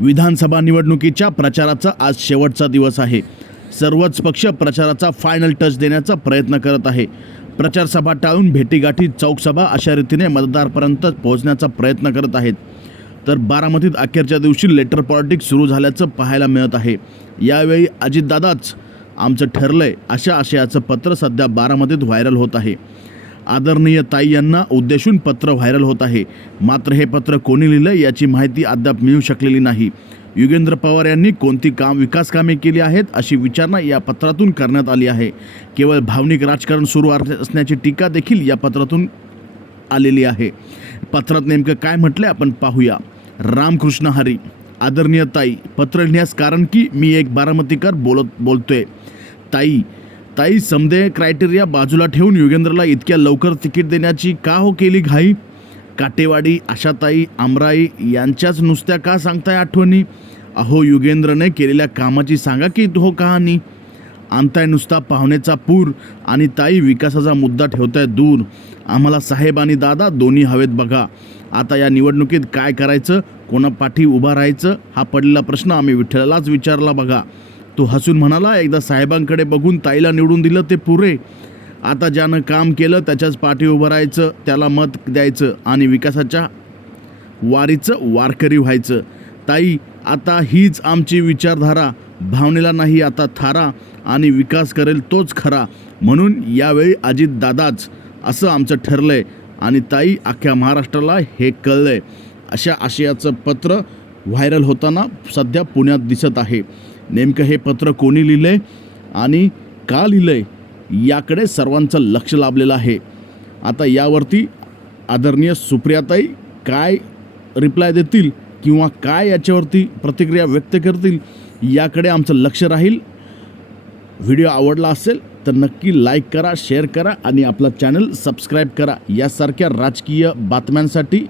विधानसभा निवडणुकीच्या प्रचाराचा आज शेवटचा दिवस आहे. सर्वच पक्ष प्रचाराचा फायनल टच देण्याचा प्रयत्न करत आहे. प्रचार सभा टाळून भेटीगाठी, चौकसभा अशा रीतीने मतदारापर्यंत पोहोचण्याचा प्रयत्न करत आहेत. तर बारामतीत अखेरच्या दिवशी लेटर पॉलिटिक्स सुरू झाल्याचं पाहायला मिळत आहे. यावेळी अजितदादाच आमचं ठरलंय अशा आशयाचं पत्र सध्या बारामतीत व्हायरल होत आहे. आदरणीय ताई यांना उद्देशून पत्र व्हायरल होत आहे. मात्र हे पत्र कोणी लिहिलं याची माहिती अद्याप मिळू शकलेली नाही. युगेंद्र पवार यांनी कोणती विकास कामे केली आहेत अशी विचारणा या पत्रातून करण्यात आली आहे. केवळ भावनिक राजकारण सुरू असण्याची टीका देखील या पत्रातून आलेली आहे. पत्रात नेमकं काय म्हटलंय आपण पाहूया. रामकृष्ण हरी. आदरणीय ताई, पत्र लिहिण्यास कारण की मी एक बारामतीकर बोलतोय. ताई समदे क्रायटेरिया बाजूला ठेवून युगेंद्रला इतक्या लवकर तिकीट देण्याची का हो केली घाई? काटेवाडी, आशाताई, आमराई यांच्याच नुसत्या का सांगताय आठवणी? अहो, युगेंद्रने केलेल्या कामाची सांगा की हो कहाणी. आणताय नुसता पाहुण्याचा पूर आणि ताई विकासाचा मुद्दा ठेवताय दूर. आम्हाला साहेब आणि दादा दोन्ही हवेत बघा. आता या निवडणुकीत काय करायचं, कोणापाठी उभा राहायचं हा पडलेला प्रश्न आम्ही विठ्ठलालाच विचारला बघा. तो हसून म्हणाला, एकदा साहेबांकडे बघून ताईला निवडून दिलं ते पुरे. आता ज्यानं काम केलं त्याच्याच पाठी उभं राहायचं, त्याला मत द्यायचं आणि विकासाच्या वारीचं वारकरी व्हायचं. ताई, आता हीच आमची विचारधारा. भावनेला नाही आता थारा आणि विकास करेल तोच खरा. म्हणून यावेळी अजितदादाच असं आमचं ठरलंय आणि ताई अख्ख्या महाराष्ट्राला हे कळलंय अशा आशयाचं पत्र व्हायरल होताना सध्या पुण्यात दिसत आहे. नेमकं हे पत्र कोणी लिहिलंय आणि का लिहिलंय याकडे सर्वांचं लक्ष लाभलेलं आहे. आता यावरती आदरणीय सुप्रियाताई काय रिप्लाय देतील किंवा काय याच्यावरती प्रतिक्रिया व्यक्त करतील याकडे आमचं लक्ष राहील. व्हिडिओ आवडला असेल तर नक्की लाईक करा, शेअर करा आणि आपला चॅनल सबस्क्राईब करा. यासारख्या राजकीय बातम्यांसाठी